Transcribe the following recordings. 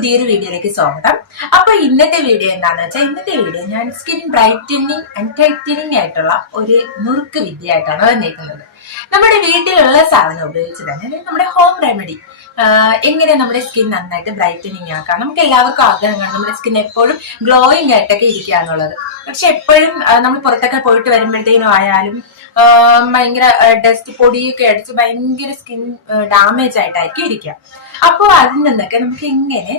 പുതിയൊരു വീഡിയോയിലേക്ക് സ്വാഗതം. അപ്പൊ ഇന്നത്തെ വീഡിയോ എന്താണെന്ന് വെച്ചാൽ, ഇന്നത്തെ വീഡിയോ ഞാൻ സ്കിൻ ബ്രൈറ്റനിങ് ആൻഡ് ടൈറ്റനിങ് ആയിട്ടുള്ള ഒരു നുറുക്ക് വിദ്യയായിട്ടാണ് വന്നിരിക്കുന്നത്. നമ്മുടെ വീട്ടിലുള്ള സാധനം ഉപയോഗിച്ച് തന്നെ നമ്മുടെ ഹോം റെമഡി എങ്ങനെ നമ്മുടെ സ്കിൻ നന്നായിട്ട് ബ്രൈറ്റനിങ് ആക്കാം. നമുക്ക് എല്ലാവർക്കും ആഗ്രഹമാണ് നമ്മുടെ സ്കിൻ എപ്പോഴും ഗ്ലോയിങ് ആയിട്ടൊക്കെ ഇരിക്കുക എന്നുള്ളത്. പക്ഷെ എപ്പോഴും നമ്മൾ പുറത്തൊക്കെ പോയിട്ട് വരുമ്പോഴത്തേനും ആയാലും ഭയങ്കര ഡസ്റ്റ് പൊടിയൊക്കെ അടിച്ച് ഭയങ്കര സ്കിൻ ഡാമേജ് ആയിട്ടായിരിക്കും ഇരിക്കുക. അപ്പോൾ അതിൽ നിന്നൊക്കെ നമുക്ക് എങ്ങനെ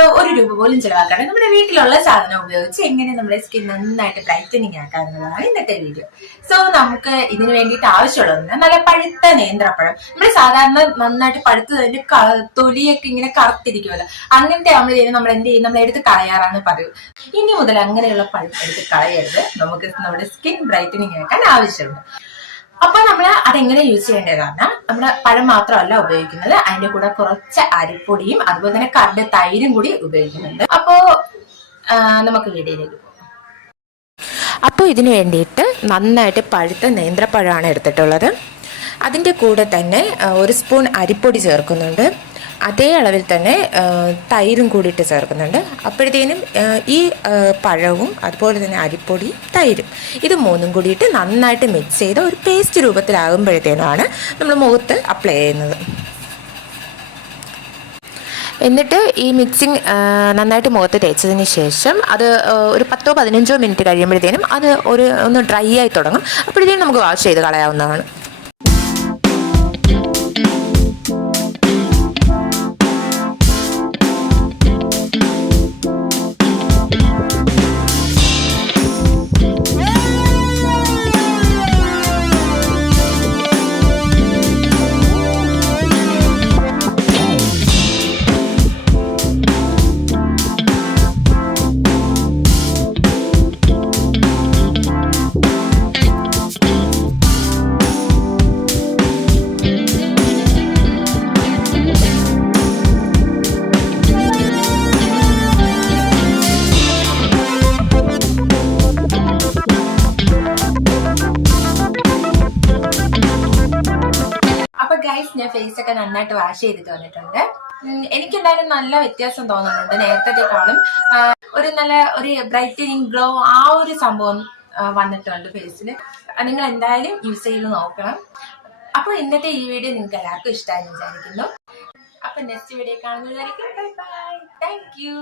₹1 പോലും ചിലവാക്കാതെ നമ്മുടെ വീട്ടിലുള്ള സാധനം ഉപയോഗിച്ച് എങ്ങനെ നമ്മുടെ സ്കിൻ നന്നായിട്ട് ബ്രൈറ്റനിങ് ആക്കാം എന്നുള്ളതാണ് ഇന്നത്തെ വീഡിയോ. സോ നമുക്ക് ഇതിന് വേണ്ടിയിട്ട് ആവശ്യമുള്ളതെന്ന് നല്ല പഴുത്ത നേന്ത്രപ്പഴം. നമ്മൾ സാധാരണ നന്നായിട്ട് പഴുത്തതിന്റെ തൊലിയൊക്കെ ഇങ്ങനെ കറുത്തിരിക്കുമല്ലോ, അങ്ങനത്തെ നമ്മൾ എന്ത് ചെയ്യും, നമ്മൾ എടുത്ത് കളയാറാണ് പതിവ്. ഇനി മുതൽ അങ്ങനെയുള്ള പഴം എടുത്ത് കളയരുത്. നമുക്ക് നമ്മുടെ സ്കിൻ ബ്രൈറ്റനിങ് ആക്കാൻ ആവശ്യമുണ്ട്. അപ്പൊ നമ്മൾ അതെങ്ങനെ യൂസ് ചെയ്യേണ്ടത് പറഞ്ഞാൽ, നമ്മുടെ പഴം മാത്രമല്ല ഉപയോഗിക്കുന്നത്, അതിന്റെ കൂടെ കുറച്ച് അരിപ്പൊടിയും അതുപോലെ തന്നെ കറണ്ട് തൈരും കൂടി ഉപയോഗിക്കുന്നുണ്ട്. അപ്പോ നമുക്ക് വീഡിയോയിലേക്ക് പോകാം. അപ്പോൾ ഇതിനു വേണ്ടിയിട്ട് നന്നായിട്ട് പഴുത്ത നേന്ത്രപ്പഴമാണ് എടുത്തിട്ടുള്ളത്. അതിൻ്റെ കൂടെ തന്നെ 1 സ്പൂൺ അരിപ്പൊടി ചേർക്കുന്നുണ്ട്. അതേ അളവിൽ തന്നെ തൈരും കൂടിയിട്ട് ചേർക്കുന്നുണ്ട്. അപ്പോഴത്തേനും ഈ പഴവും അതുപോലെ തന്നെ അരിപ്പൊടി തൈരും ഇത് മൂന്നും കൂടിയിട്ട് നന്നായിട്ട് മിക്സ് ചെയ്ത് ഒരു പേസ്റ്റ് രൂപത്തിലാകുമ്പോഴത്തേനുമാണ് നമ്മൾ മുഖത്ത് അപ്ലൈ ചെയ്യുന്നത്. എന്നിട്ട് ഈ മിക്സിങ് നന്നായിട്ട് മുഖത്ത് തേച്ചതിന് ശേഷം അത് ഒരു 10-15 മിനിറ്റ് കഴിയുമ്പോഴത്തേനും അത് ഒന്ന് ഡ്രൈ ആയി തുടങ്ങും. അപ്പോഴത്തേനും നമുക്ക് വാഷ് ചെയ്ത് കളയാവുന്നതാണ്. ഞാൻ ഫേസ് ഒക്കെ നന്നായിട്ട് വാഷ് ചെയ്തിട്ട് വന്നിട്ടുണ്ട്. എനിക്ക് എന്തായാലും നല്ല വ്യത്യാസം തോന്നുന്നുണ്ട്. നേരത്തെക്കാളും ഒരു ബ്രൈറ്റനിങ് ഗ്ലോ ആ ഒരു സംഭവം വന്നിട്ടുണ്ട് ഫേസിൽ. നിങ്ങൾ എന്തായാലും യൂസ് ചെയ്ത് നോക്കണം. അപ്പൊ ഇന്നത്തെ ഈ വീഡിയോ നിങ്ങൾക്ക് എല്ലാവർക്കും ഇഷ്ടമായി വിചാരിക്കുന്നു. അപ്പൊ നെക്സ്റ്റ് വീഡിയോ കാണുന്നതായിരിക്കും. Bye bye. Thank U.